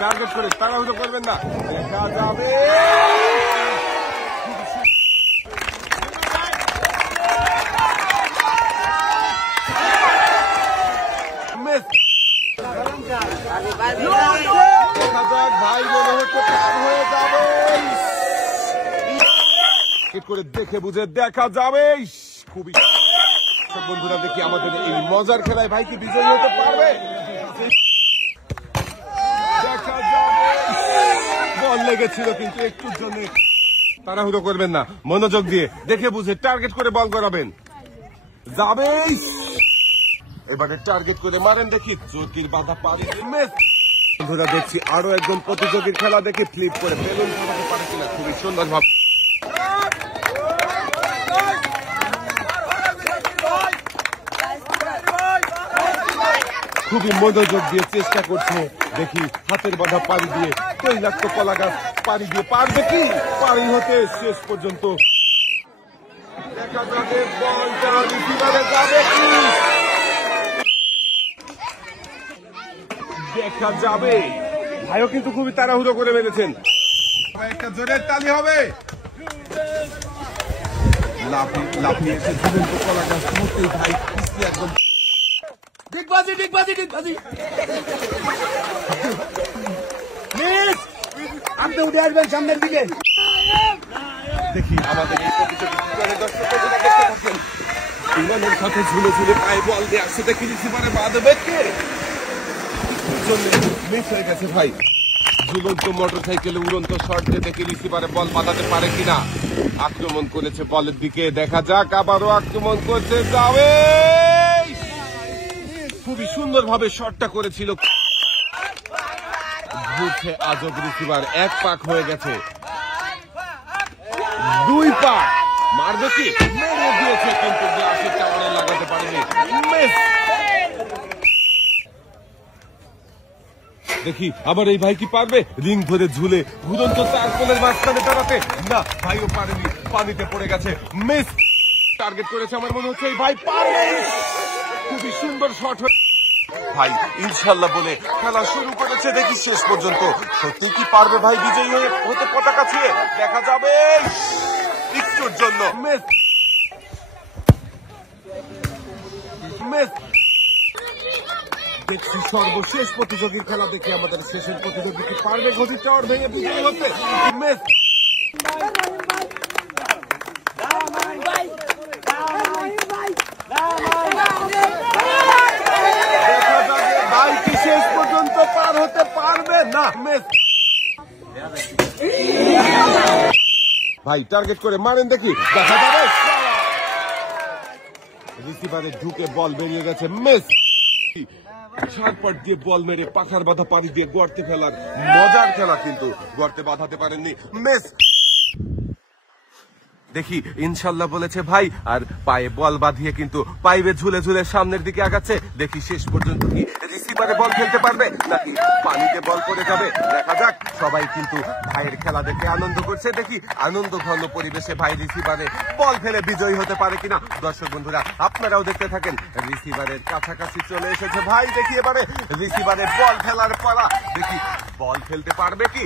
Target করে তাড়াহুড়ো করবেন না, দেখা যাবে। ভাই মনে হচ্ছে পার হয়ে যাবে, করে দেখে বুঝে দেখা যাবে। খুবই বন্ধুরা, দেখি আমাদের এই মজার খেলায় ভাই কি বিজয়ী হতে পারবে, দেখা যাবে। বল লেগেছিল কিন্তু একটুর জন্য। তাড়াহুড়ো করবেন না, মনোযোগ দিয়ে দেখে বুঝে টার্গেট করে বল করাবেন। যাবে, এবারে টার্গেট করে মারেন দেখি। চোরকির বাধা পারি। বন্ধুরা দেখছি আরো একজন প্রতিযোগীর খেলা দেখে ফ্লিপ করে বেলুন ফাটাতে পারে কিনা। খুবই সুন্দর ভাবে খুবই মনোযোগ দিয়ে চেষ্টা করছে। দেখি হাতের বাধা পাড়ি দিয়ে তৈলাক্ত কলা গাছ পাড়ি দিয়ে পারবে কি পাড়ি হতে শেষ পর্যন্ত। দেখা যাবে বল যাবে কি, দেখা যাবে। ভাইও কিন্তু খুবই তাড়াহুড়ো করে মেরেছেন। একটা জোরের তালি হবে। লাফিয়ে এসে ঝুলন্ত কলা গাছ মুহূর্তেই ভাই একদম ডিগবাজি আপনি উঠে আসবেন সামনের দিকে। দেখি আমাদের এই প্রতিযোগিতার সাথে ঝুলে ঝুলে পায়ে বল দিয়ে আসছে। দেখি রিসিভারে বাঁধবে কে, মিস হয়ে গেছে ভাই। ঝুলন্ত মোটর সাইকেলে উড়ন্ত শট দিয়ে দেখি রিসিভারে বল বাঁধাতে পারে কিনা। আক্রমণ করেছে বলের দিকে, দেখা যাক। আবারও আক্রমণ করতে যাবে। খুবই সুন্দর ভাবে শটটা করেছিল। ঘুরছে আজব রিসিভার, এক পাক হয়ে গেছে, দুই পাক মারবে কি, মেরে দিয়েছে কিন্তু গ্লাসের টাওয়ারে লাগাতে পারেনি। দেখি আবার এই ভাই কি পারবে রিং ধরে ঝুলে ঘুরন্ত চার কোণের মাঝখানে দাঁড়াতে। না, ভাইও পারেনি, পানিতে পড়ে গেছে। মিস। টার্গেট করেছে আমার মনে হচ্ছে এই ভাই পারবে। খুবই সুন্দর শট ভাই, ইনশাল্লাহ বলে খেলা শুরু করেছে। দেখি শেষ পর্যন্ত সত্যি কি পারবে ভাই বিজয়ী হতে পতাকা ছুঁয়ে। দেখা যাবে একটুর জন্য মিস। দেখছি সর্বশেষ প্রতিযোগীর খেলা দেখে আমাদের শেষের প্রতিযোগী কি পারবে ঘটির টাওয়ার ভেঙে বিজয়ী হতে। মিস। ভাই কি শেষ পর্যন্ত পার হতে পারবে না। মিস। ভাই টার্গেট করে মারেন দেখি, দেখা যাবে। রিসিভারে ঢুকে বল বেরিয়ে গেছে। মিস। ছাড়পট দিয়ে বল মেরে পাখার বাধা পাড়ি দিয়ে গর্তে ফেলার মজার খেলা, কিন্তু গর্তে বাঁধাতে পারেননি। মিস। দেখি ইনশাল্লাহ বলেছে ভাই, আর পায়ে বল বাঁধিয়ে কিন্তু পাইবে ঝুলে ঝুলে সামনের দিকে আগাচ্ছে। দেখি শেষ পর্যন্ত কি রিসিভারে বল খেলতে পারবে নাকি পানিতে বল পড়ে যাবে। দেখা যাক। সবাই কিন্তু ভাইয়ের খেলা দেখে আনন্দ করছে। দেখি আনন্দ ঘন পরিবেশে ভাই রিসিভারে বল ফেলে বিজয়ী হতে পারে কিনা। দর্শক বন্ধুরা আপনারাও দেখতে থাকেন। রিসিভারের কাছাকাছি চলে এসেছে ভাই। দেখি এবারে রিসিভারে বল ফেলার পালা। দেখি বল ফেলতে পারবে কি।